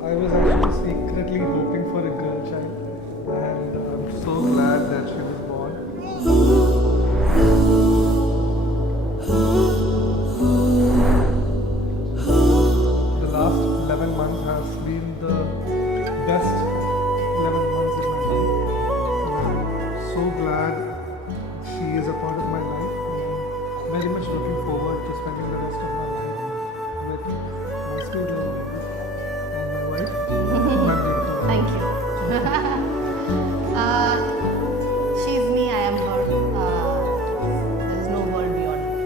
I was actually secretly hoping for a girl child, and I'm so glad that she was born. The last 11 months has been the best 11 months in my life. And I'm so glad she is a part of my life. I'm very much looking forward to spending the rest of my life with my sweet little baby and my wife. My beautiful. Thank you. She's me, I am her. There is no world beyond her.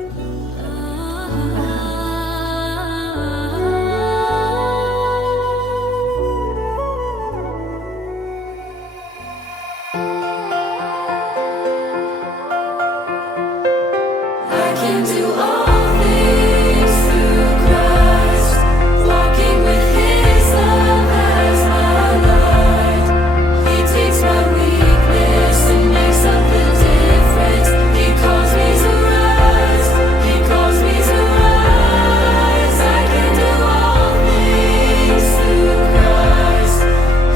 I can do all things through Christ, walking with His love as my light. He takes my weakness and makes up the difference. He calls me to rise. He calls me to rise. I can do all things through Christ.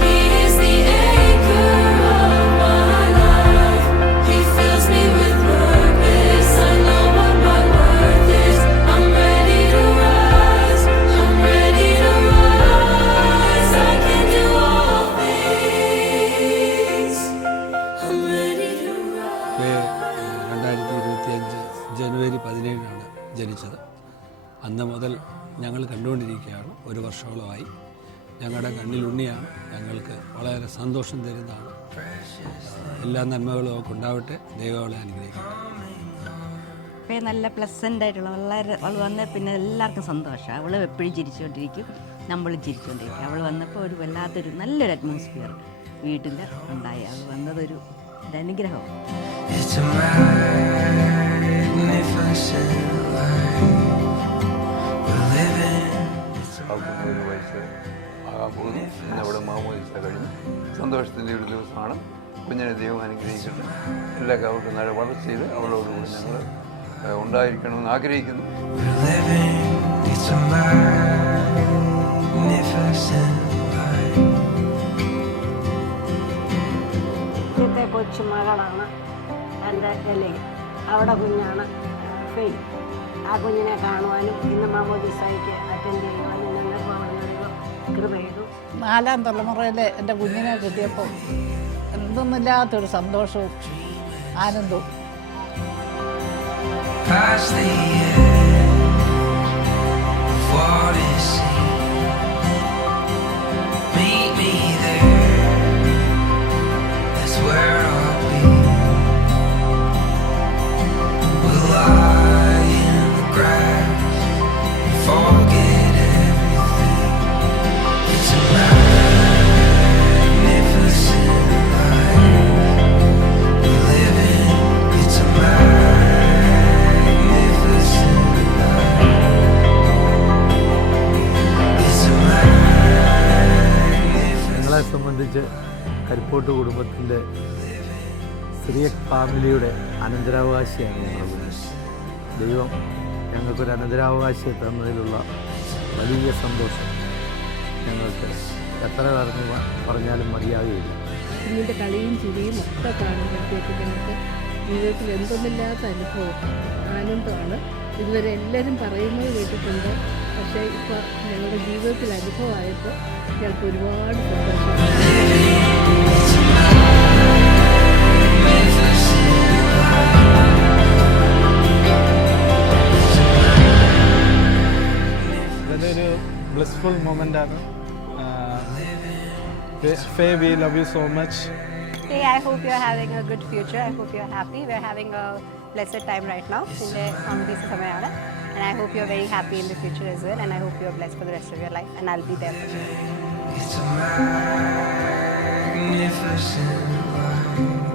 He is the anchor of my life. He fills me with purpose. I know what my worth is. I'm ready to rise. I'm ready to rise. I can do all things. I'm ready to rise. 2025 ജനുവരി 17 ജനിച്ചത്. അന്ന് മുതൽ ഞങ്ങൾ കണ്ടുകൊണ്ടിരിക്കുകയാണ്. ഒരു വർഷത്തോളമായി. ഞങ്ങളുടെ കണ്ണിലുണ്ണിയാണ്. ഞങ്ങൾക്ക് വളരെ സന്തോഷം തരുന്നതാണ്. എല്ലാ നന്മകളും ഒക്കെ ഉണ്ടാവട്ടെ. ദൈവങ്ങളെ അനുഗ്രഹിക്കട്ടെ. ഇപ്പോൾ നല്ല പ്ലസൻ്റ് ആയിട്ടുള്ള വളരെ അവൾ വന്ന പിന്നെ എല്ലാവർക്കും സന്തോഷമാണ്. അവൾ എപ്പോഴും ചിരിച്ചുകൊണ്ടിരിക്കും, നമ്മളും ചിരിച്ചുകൊണ്ടിരിക്കും. അവൾ വന്നപ്പോൾ ഒരു വല്ലാത്തൊരു നല്ലൊരു അറ്റ്മോസ്ഫിയർ വീട്ടിൽ ഉണ്ടായി. അവൾ വന്നതൊരു അനുഗ്രഹമാണ്. It's a magnificent life we're living. അവർക്ക് 1 വയസ്സ് ആകാൻ പോകുന്നു. ഇന്ന് അവിടെ മാമോദിസ കഴിഞ്ഞു. സന്തോഷത്തിൻ്റെ ഒരു ദിവസമാണ്. കുഞ്ഞിനെ ദൈവം അനുഗ്രഹിക്കട്ടെ. എല്ലാവർക്കും അവർക്ക് നല്ല വളർച്ചയിൽ അവളോടുകൂടി ഞങ്ങൾ ഉണ്ടായിരിക്കണമെന്ന് ആഗ്രഹിക്കുന്നു. We're living. It's a magnificent life. ഇന്നത്തെ കൊച്ചുമകളാണ് എൻ്റെ എലി. അവിടെ കുഞ്ഞാണ് ഫെയ്. ആ കുഞ്ഞിനെ കാണുവാനും ഇന്ന് മാമോദിസയ്ക്ക് അറ്റൻഡ് ചെയ്യുവാനും ഞങ്ങൾക്ക് അവിടുന്ന് ദൈവം കൃപ ചെയ്തു. 4ാം തലമുറയിലെ എൻ്റെ കുഞ്ഞിനെ കിട്ടിയപ്പോൾ എന്തൊന്നുമില്ലാത്തൊരു സന്തോഷവും ആനന്ദവും. Past the edge of what is seen. Meet me there. That's where I'll be. We'll lie in the grass and forget everything. It's a magnificent life we live in. It's a magnificent life. It's a magnificent. ഞങ്ങളെ സംബന്ധിച്ച് കരിപ്പോട്ട് കുടുംബത്തിൻ്റെ സിറിയക് ഫാമിലിയുടെ അനന്തരാവകാശിയാണ് ഞങ്ങൾ. ദൈവം ഞങ്ങൾക്കൊരു അനന്തരാവകാശിയെ തന്നതിലുള്ള വലിയ സന്തോഷം ഞങ്ങൾക്ക് എത്ര പറഞ്ഞാലും മതിയാകുകയില്ല. കുഞ്ഞിൻ്റെ കളിയും ചിരിയും ഒക്കെ കാണുമ്പോഴത്തേക്ക് ഞങ്ങൾക്ക് ജീവിതത്തിൽ എന്തൊന്നില്ലാത്ത അനുഭവം ആനന്ദമാണ്. ഇതുവരെ എല്ലാവരും പറയുന്നത് കേട്ടിട്ടുണ്ട്. പക്ഷേ ഇപ്പോൾ ഞങ്ങളുടെ ജീവിതത്തിൽ അനുഭവമായപ്പോൾ ഞങ്ങൾക്ക് ഒരുപാട് സന്തോഷം. ഇതൊരു ബ്ലിസ്ഫുൾ മൊമെൻ്റ് ആണ്. Faye, we love you so much. Hey, I hope you're having a good future. I hope you're happy. We're having a blessed time right now. ഇതിൻ്റെ മാമോദിസ സമയമാണ്. And I hope you're very happy in the future as well. And I hope you're blessed for the rest of your life. And I'll be there for you. It's a magnificent life.